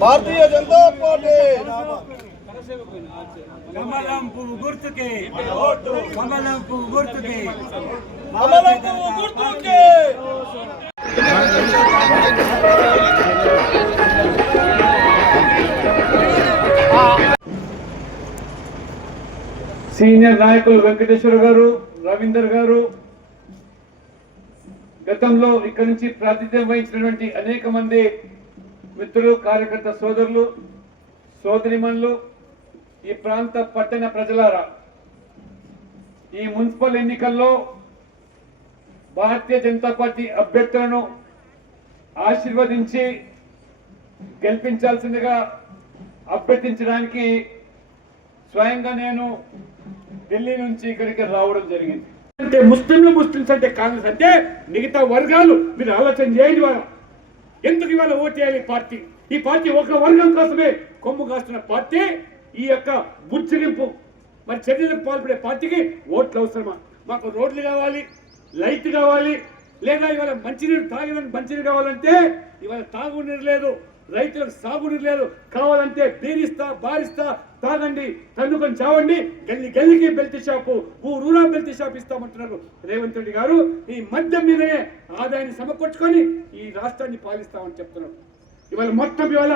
Bharatiya Janata party కమలం పువ్వు గుర్తుకే కమలం పువ్వు గుర్తుకే కమలం పువ్వు గుర్తుకే సీనియర్ నాయకులు వెంకటేశ్వర గారు రవీందర్ గారు గతంలో ఇక్కడి నుంచి ప్రాతిథ్యం వహించినటువంటి అనేక మంది మిత్రులు కార్యకర్త సోదరులు సోదరిమణులు ఈ ప్రాంత పట్టణ ప్రజలారా ఈ మున్సిపల్ ఎన్నికల్లో భారతీయ జనతా పార్టీ అభ్యర్థులను ఆశీర్వదించి గెలిపించాల్సిందిగా అభ్యర్థించడానికి స్వయంగా నేను ఢిల్లీ నుంచి ఇక్కడికి రావడం జరిగింది. అంటే ముస్లింలు ముస్లింస్ అంటే కాంగ్రెస్ అంటే మిగతా వర్గాలు మీరు ఆలోచన చేయండి వాళ్ళ ఎందుకు ఇవాళ ఓటేయాలి చేయాలి పార్టీ? ఈ పార్టీ ఒక వర్గం కోసమే కొమ్ము కాస్తున్న పార్టీ ఈ యొక్క బుజ్జగింపు. మరి చర్యలకు పాల్పడే పార్టీకి ఓట్లు అవసరమా? మాకు రోడ్లు కావాలి లైట్ కావాలి లేదా ఇవాళ మంచినీరు తాగిన మంచినీరు కావాలంటే ఇవాళ తాగునీరు లేదు. రైతులకు సాగునీరు లేదు. కావాలంటే బీరిస్తా బారిస్తా తాగండి. తన్నుకొని చావండి. గల్లి గల్లికి బెల్ట్ షాపు ఊరూరా బెల్ట్ షాప్ ఇస్తామంటున్నారు రేవంత్ రెడ్డి గారు. ఈ మద్యం మీదనే ఆదాయాన్ని సమకూర్చుకొని ఈ రాష్ట్రాన్ని పాలిస్తామని చెప్తున్నారు. ఇవాళ మొత్తం ఇవాళ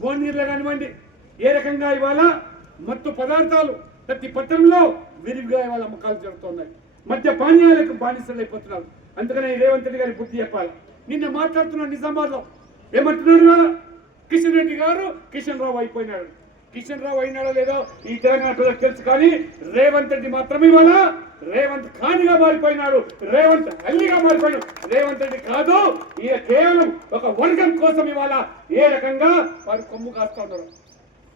భువనగిరిలో కానివ్వండి. ఏ రకంగా ఇవాళ మత్తు పదార్థాలు ప్రతి పట్టణంలో విరివిగా ఇవాళ అమ్మకాలు జరుగుతున్నాయి. మధ్య పానీయాలకు బానిసలు అయిపోతున్నారు అందుకనే రేవంత్ రెడ్డి గారి బుద్ధి చెప్పాలి. నిన్న మాట్లాడుతున్న నిజామాబాద్లో ఏమంటున్నాడు ఇవాళ? కిషన్ రెడ్డి గారు కిషన్ రావు అయిపోయినాడు. కిషన్ రావు అయినాడో లేదో ఈ తెలంగాణ ప్రజలకు తెలుసు కానీ రేవంత్ రెడ్డి మాత్రమే ఇవాళ రేవంత్ ఖాన్గా మారిపోయినాడు. రేవంత్ అల్లిగా మారిపోయినాడు. రేవంత్ రెడ్డి కాదు ఈయన కేవలం ఒక వర్గం కోసం ఇవాళ ఏ రకంగా వారు కొమ్ము కాస్తా ఉన్నారు.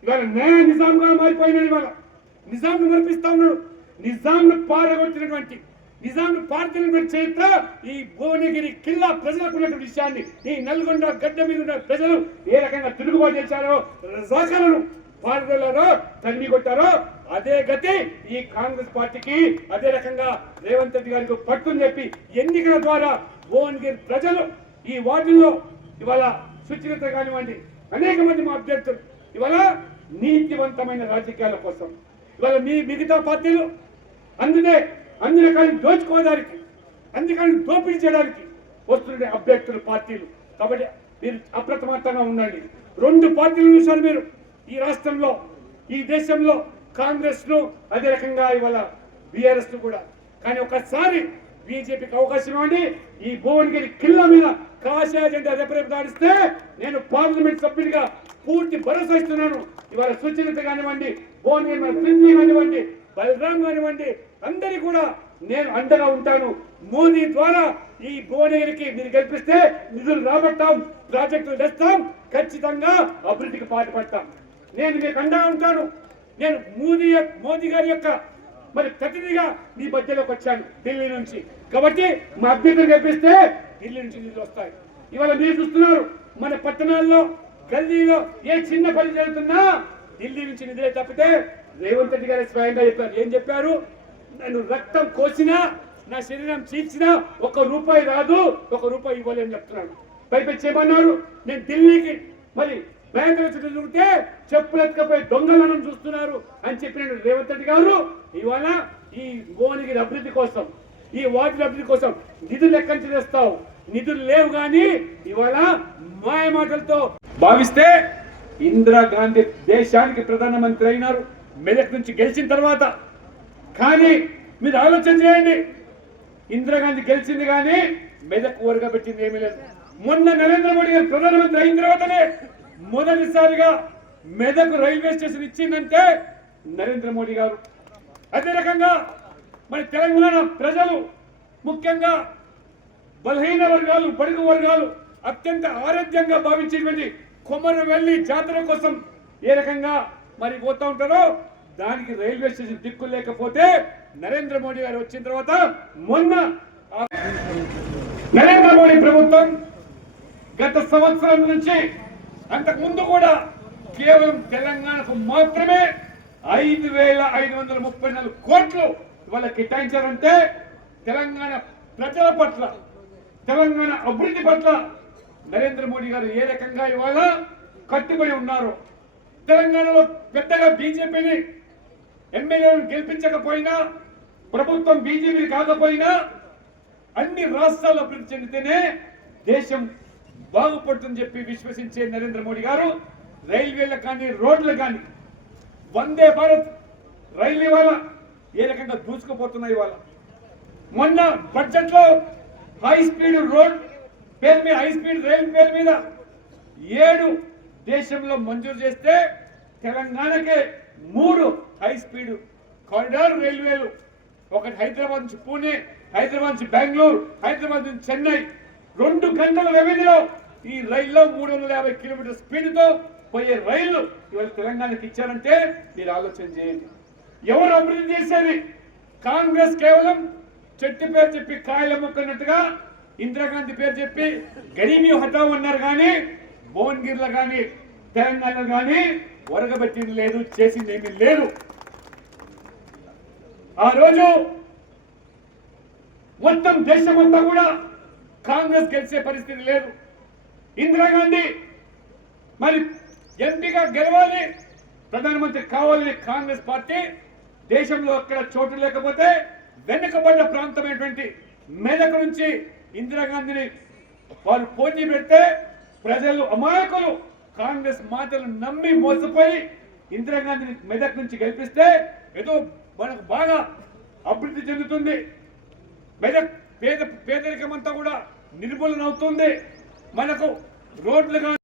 ఇవాళ న్యాయ నిజాంగా మారిపోయినాడు ఇవాళ. నిజాంను మరిపిస్తా ఉన్నాడు. నిజాంను పారగొట్టినటువంటి నిజాన్ని పార్థిన చేత ఈ భువనగిరి కిల్లా ప్రజలకు ఉన్నటువంటి విషయాన్ని ఈ నల్గొండ గడ్డ మీద ఉన్న ప్రజలు ఏ రకంగా తిరుగుబాటు చేశారో రజాకాలను పాల్గొన్నారో తల్లి కొట్టారో అదే గతి ఈ కాంగ్రెస్ పార్టీకి అదే రకంగా రేవంత్ రెడ్డి గారికి పట్టుని చెప్పి ఎన్నికల ద్వారా భువనగిరి ప్రజలు ఈ వార్డుల్లో ఇవాళ సుచరిత కానివ్వండి అనేక మంది మా అభ్యర్థులు ఇవాళ నీతివంతమైన రాజకీయాల కోసం. ఇవాళ మీ మిగతా పార్టీలు అందుకే అన్ని రకాలు దోచుకోవడానికి అందుకని దోపిడీ చేయడానికి వస్తున్న అభ్యర్థులు పార్టీలు. కాబట్టి మీరు అప్రమత్తంగా ఉండండి. రెండు పార్టీలు చూశారు మీరు ఈ రాష్ట్రంలో ఈ దేశంలో కాంగ్రెస్ను అదే రకంగా ఇవాళ బీఆర్ఎస్ను కూడా. కానీ ఒకసారి బీజేపీకి అవకాశం ఇవ్వండి. ఈ భువనగిరి కిల్ల మీద కాషాయ జెండా రేపు దాడిస్తే నేను పార్లమెంట్ సభ్యునిగా పూర్తి భరోసా ఇస్తున్నాను. ఇవాళ సుచరిత కానివ్వండి భువనగిరి మన కానివ్వండి బలరాం కానివ్వండి అందరి కూడా నేను అండగా ఉంటాను. మోదీ ద్వారా ఈ భువనగిరికి మీరు గెలిపిస్తే నిధులు రాబట్టాం ప్రాజెక్టులు తెస్తాం ఖచ్చితంగా అభివృద్ధికి పాటుపడతాం. నేను మీకు అండగా ఉంటాను. నేను మోదీ యొక్క- మోదీ గారి యొక్క మరి ప్రతినిధిగా మీ మధ్యలోకి వచ్చాను ఢిల్లీ నుంచి. కాబట్టి మా అభ్యర్థులు గెలిపిస్తే ఢిల్లీ నుంచి నిధులు వస్తాయి. ఇవాళ మీరు చూస్తున్నారు మన పట్టణాల్లో గల్లీలో ఏ చిన్న పని జరుగుతున్నా ఢిల్లీ నుంచి నిధులే తప్పితే రేవంత్ రెడ్డి గారు స్వయంగా చెప్పారు. ఏం చెప్పారు? నన్ను రక్తం కోసినా నా శరీరం చీల్చినా ఒక రూపాయి రాదు ఒక రూపాయి ఇవ్వలేని చెప్తున్నాను పైపెచ్చి ఏమన్నారు నేను ఢిల్లీకి మరి బ్యాంకుల చుట్టూ తిరిగితే చెప్పులు దొంగలను చూస్తున్నారు అని చెప్పిన రేవంత్ రెడ్డి గారు ఇవాళ ఈ భువనగిరి అభివృద్ధి కోసం ఈ వార్డుల అభివృద్ధి కోసం నిధులు ఎక్కడి నుంచి తెస్తావు నిధులు లేవు కానీ ఇవాళ మాయ మాటలతో భావిస్తే ఇందిరాగాంధీ దేశానికి ప్రధానమంత్రి అయినారు. మెదక్ నుంచి గెలిచిన తర్వాత కానీ మీరు ఆలోచన చేయండి. ఇందిరాగాంధీ గెలిచింది కానీ మెదక్ ఓరగబెట్టింది ఏమీ లేదు. మొన్న నరేంద్ర మోడీ గారు ప్రధానమంత్రి అయిన తర్వాతనే మొదటిసారిగా మెదక్ రైల్వే స్టేషన్ ఇచ్చిందంటే నరేంద్ర మోడీ గారు. అదే రకంగా మన తెలంగాణ ప్రజలు ముఖ్యంగా బలహీన వర్గాలు బడుగు వర్గాలు అత్యంత ఆరోగ్యంగా భావించేటువంటి కొమరవెల్లి జాతర కోసం ఏ రకంగా మరి పోతా ఉంటారో. దానికి రైల్వే స్టేషన్ దిక్కు లేకపోతే నరేంద్ర మోడీ గారు వచ్చిన తర్వాత మొన్న నరేంద్ర మోడీ ప్రభుత్వం గత సంవత్సరం నుంచి అంతకు ముందు కూడా కేవలం తెలంగాణకు మాత్రమే ఐదు వేల ఐదు వందల ముప్పై నాలుగు కోట్లు ఇవాళ కేటాయించారంటే తెలంగాణ ప్రజల పట్ల తెలంగాణ అభివృద్ధి పట్ల నరేంద్ర మోడీ గారు ఏ రకంగా ఇవాళ కట్టుబడి ఉన్నారు తెలంగాణలో పెద్దగా బీజేపీని ఎమ్మెల్యేలను గెలిపించకపోయినా ప్రభుత్వం బీజేపీ కాకపోయినా అన్ని రాష్ట్రాలు అభివృద్ధి చెందితేనే దేశం బాగుపడుతుందని చెప్పి విశ్వసించే నరేంద్ర మోడీ గారు రైల్వేల కానీ రోడ్లు కానీ వందే భారత్ రైలు ఇవాళ ఏ రకంగా దూసుకుపోతున్నాయి ఇవాళ? మొన్న బడ్జెట్లో హై స్పీడ్ రోడ్ పేరు మీద హై స్పీడ్ రైలు పేరు మీద ఏడు దేశంలో మంజూరు చేస్తే తెలంగాణకే మూడు హై స్పీడ్ కారిడార్ రైల్వేలు. ఒకటి హైదరాబాద్ నుంచి పూణే హైదరాబాద్ నుంచి బెంగళూరు హైదరాబాద్ నుంచి చెన్నై. రెండు గంటల వ్యవధిలో ఈ రైల్లో మూడు వందల యాభై కిలోమీటర్ స్పీడ్తో పోయే రైళ్ళు ఇవాళ తెలంగాణకి ఇచ్చారంటే మీరు ఆలోచన చేయండి. ఎవరు అభివృద్ధి చేసేది? కాంగ్రెస్ కేవలం చెట్టు పేరు చెప్పి కాయలు అమ్ముకున్నట్టుగా ఇందిరాగాంధీ పేరు చెప్పి గరీబీ హఠావు అన్నారు కానీ భువనగిరిలో కానీ తెలంగాణలో కానీ ఒరగబెట్టింది లేదు చేసింది ఏమీ లేదు. ఆ రోజు మొత్తం దేశం అంతా కూడా కాంగ్రెస్ గెలిచే పరిస్థితి లేదు. ఇందిరాగాంధీ మరి ఎంపీగా గెలవాలి ప్రధానమంత్రి కావాలని కాంగ్రెస్ పార్టీ దేశంలో అక్కడ చోటు లేకపోతే వెనుకబడ్డ ప్రాంతమైనటువంటి మెదక్ నుంచి ఇందిరాగాంధీని వారు పోటీ పెడితే ప్రజలు అమాయకులు. కాంగ్రెస్ మాటలు నమ్మి మోసపోయి ఇందిరాగాంధీని మెదక్ నుంచి గెలిపిస్తే ఏదో మనకు బాగా అభివృద్ధి చెందుతుంది. మెదక్ పేద పేదరికం అంతా కూడా నిర్మూలన అవుతుంది మనకు రోడ్లు కానీ